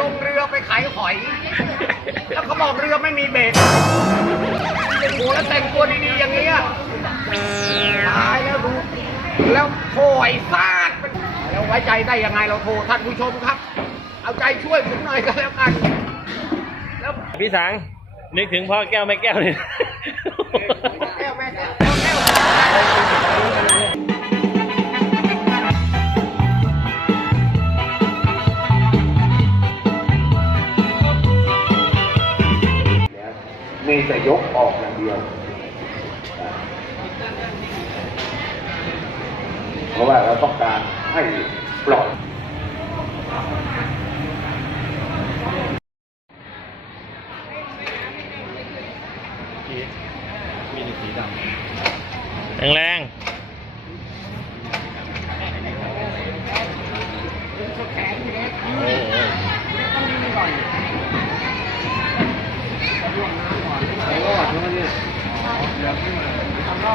ลงเรือไปขายหอย แล้วเขาบอกเรือไม่มีเบรกโอ้โหแล้วแต่งตัวดีๆอย่างเงี้ยตายแล้วดู แล้วโถยซาดเป็นแล้วไว้ใจได้ยังไงเราโทรท่านผู้ชมครับ เอาใจช่วยผมหน่อยก็แล้วกัน แล้ว พี่สังนึกถึงพ่อแก้วแม่แก้วเลย มีแต่ยกออกอย่างเดียว เพราะว่าเราต้องการให้ปล่อยแรงแรง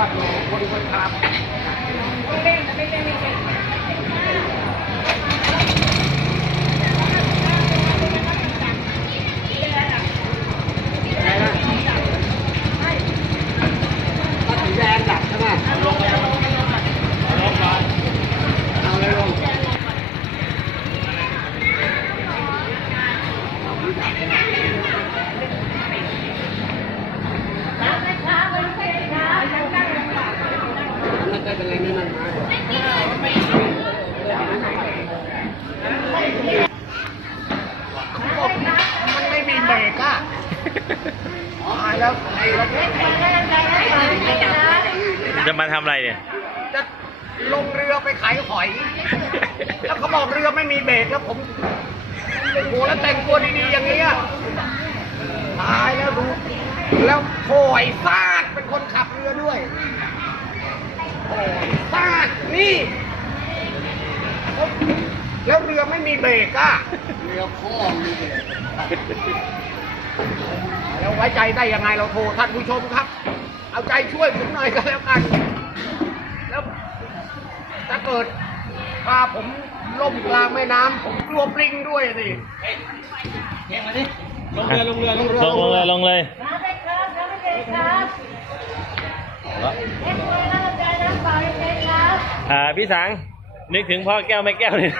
รอดอยู่คนคนขับ สีแดงดับใช่ไหมลงไปลงเอาเลยลง มันจะเป็นอะไรไม่มันมามันไม่มีเบรกอะตาย แล้วไอ้เราจะมาทำอะไรเนี่ย จะลงเรือไปขายหอย แล้วเขาบอกเรือไม่มีเบรกแล้วผมโอ้โหแล้วแต่งตัวดีๆอย่างเงี้ยตายแล้วดูแล้วโถยซาดเป็นคนขับเรือด้วยโถยซาดนี่แล้วเรือไม่มีเบรกอะ เรือโค้งมีเบรก แล้วไว้ใจได้ยังไงเราโทรท่านผู้ชมครับ เอาใจช่วยผมหน่อยก็แล้วกัน แล้วถ้าเกิดพาผมล่มกลางแม่น้ำผมกลัวปลิงด้วยสิลงเลยลงเลยลงเลยลงเลยลงเลยมาเลยครับมาเลยครับเอ็กซ์เลยนะใจน้ำเปล่าเล็กๆครับอ่าพี่สังนึกถึงพ่อแก้วแม่แก้วเลย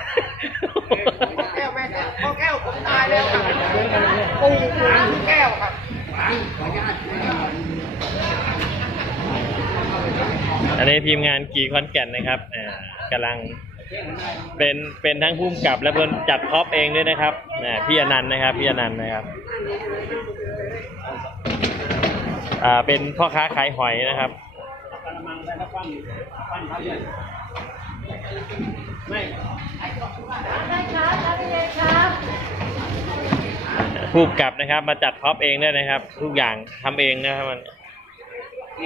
แก้วแม่แก้วพ่อแก้วผมตายแล้ว ปู่ปู่คือแก้วครับอันนี้ทีมงานกีคอนแก่นนะครับอ่ากำลังเป็นเป็นทั้งผู้กำกับและเป็นจัดท็อปเองด้วยนะครับอ่าพี่อนันต์นะครับพี่อนันต์นะครับอ่าเป็นพ่อค้าขายหอยนะครับมาเลยครับมาเลยครับ ผู้กำกับนะครับ มาจัดท็อปเองด้วยนะครับ ทุกอย่างทำเองนะครับมันเอ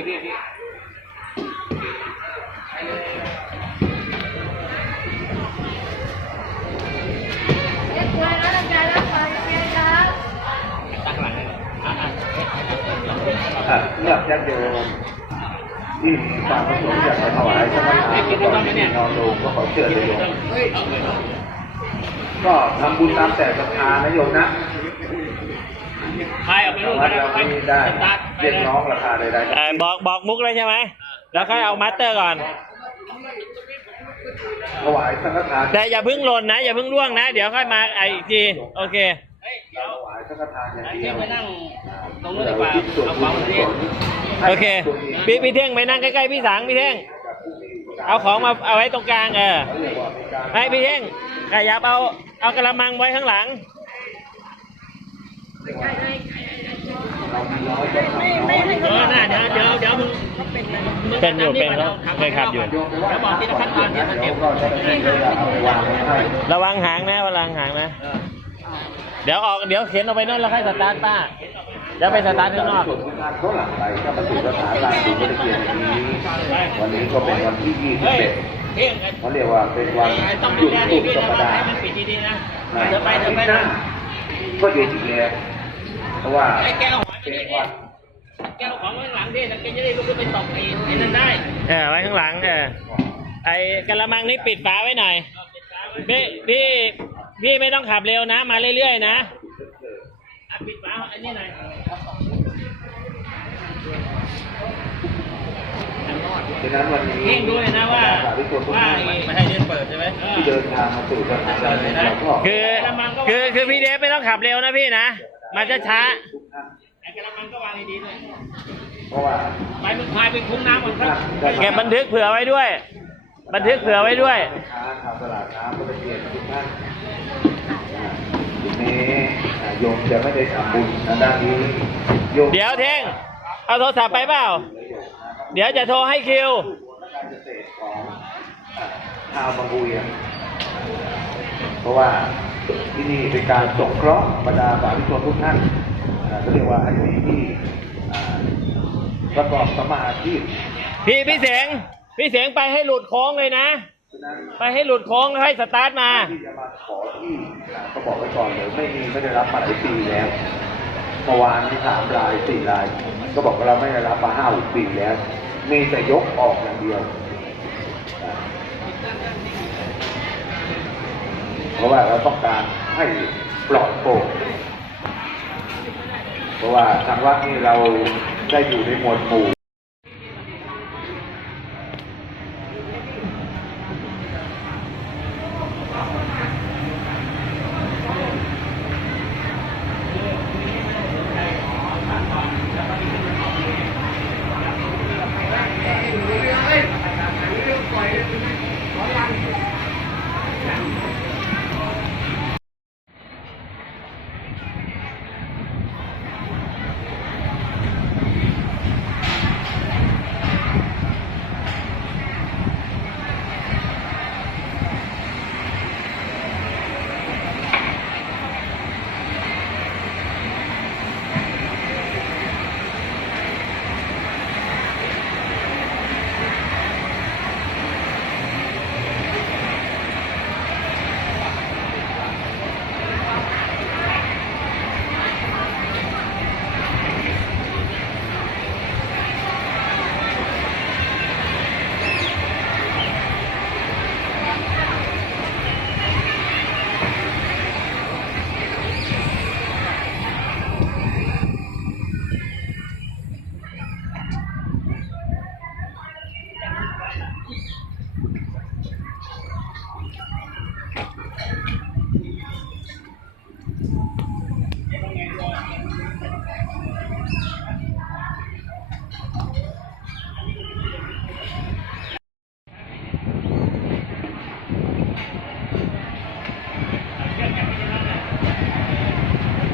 ็กซ์เลยนะใจน้ำเปล่าเล็กๆครับอะเลือกญาติโยมที่มีความประสงค์อยากจะถวายสังฆทานก็ที่นอนลงก็ขอเชิญเลยโยมก็ทำบุญตามแต่ศรัทธานะโยมนะ ครเอาไปรูปเราไม่ได้เรียกร้องราคาใดๆเอ่อบอกบอกมุกเลยใช่ไหม แล้วค่อยเอามาสเตอร์ก่อน ถวายสังฆทานแต่อย่าเพิ่งหล่นนะ อย่าเพิ่งล่วงนะ เดี๋ยวค่อยมาไออีกที โอเคถวายสังฆทานอย่างเดียวตรงนู้นดีกว่าเอาเป๋าที่โอเค พี่พี่เท่งไปนั่งใกล้ๆพี่สังพี่เท่ง เอาของมาเอาไว้ตรงกลางเออ ให้พี่เท่งขยับเอาเอากระมังไว้ข้างหลัง เออน่าเดี๋ยวเดี๋ยวเดี๋ยวมึงเป็นอยู่เป็นแล้วเคยขับอยู่ แล้วบอกที่ขั้นตอนที่ท่านเก็บก็จะได้เวลาเอาไปวางไว้ให้ระวังหางนะระวังหางนะ เดี๋ยวออกเดี๋ยวเข็นออกไปนู่นแล้วค่อยสตาร์ทป้าเดี๋ยวไปสตาร์ทข้างนอกส่วนงานเขาหลังไหลก็ประตูสถานการณ์ดูไม่ได้เกียรติอย่างนี้วันนี้ก็เป็นวันที่ 21เขาเรียกว่าเป็นวันหยุดสุดสัปดาห์ปิดดีๆนะนะอาทิตย์หน้าก็เดือนอีกแล้ว เพราะว่าเป็นวันแก้วของไว้หลังดิแล้วแกจะได้ลุกขึ้นไปตบไอ้ไอ้นั่นได้เออไว้ข้างหลังเออไอ้กระมังนี่ปิดฝาไว้หน่อยพี่พี่พี่ไม่ต้องขับเร็วนะ มาเรื่อยๆนะอะปิดฝาอันนี้หน่อยฉะนั้นวันนี้เพ่งด้วยนะว่าสาธุชนทุกว่าท่านไม่ให้เล่นเปิดใช่ไหมที่เดินทางมาสู่สถานการณ์นี้เราก็คือคือคือพี่เดฟไม่ต้องขับเร็วนะพี่นะ มาจะช้าทุกท่านไอ้กระมังก็วางดีๆด้วยเพราะว่าไปมึงพายไปคุ้งน้ำก่อนครับได้มาเก็บบันทึกเผื่อไว้ด้วย บันทึกเผื่อไว้ด้วยค้าทางตลาดน้ำก็จะเรียนทุกท่านอ่าทีนี้อ่าโยมจะไม่ได้ทำบุญทางด้านนี้โยมเดี๋ยวเท่งเอาโทรศัพท์ไปเปล่า เดี๋ยวจะโทรให้คิวการเกษตรของอ่าชาวบางบุยอะเพราะว่า ที่นี่เป็นการสงเคราะห์บรรดาสาธุชนทุกท่านอ่าก็เรียกว่าให้มีที่อ่าประกอบสมมาอาชีพพี่พี่เสงพี่เสงไปให้หลุดโค้งเลยนะฉะนั้นไปให้หลุดโค้งแล้วให้สตาร์ทมาที่จะมาขอที่อ่าก็บอกไว้ก่อนเลยไม่มีไม่ได้รับมาหลายปีแล้วเมื่อวานที่สามรายสี่ราย ก็บอกว่าเราไม่ได้รับมาห้าหกปีแล้ว มีแต่ยกออกอย่างเดียว เพราะว่าเราต้องการให้ปลอดโปร่งเพราะว่าทางวัดนี่เราได้อยู่ในหมวดหมู่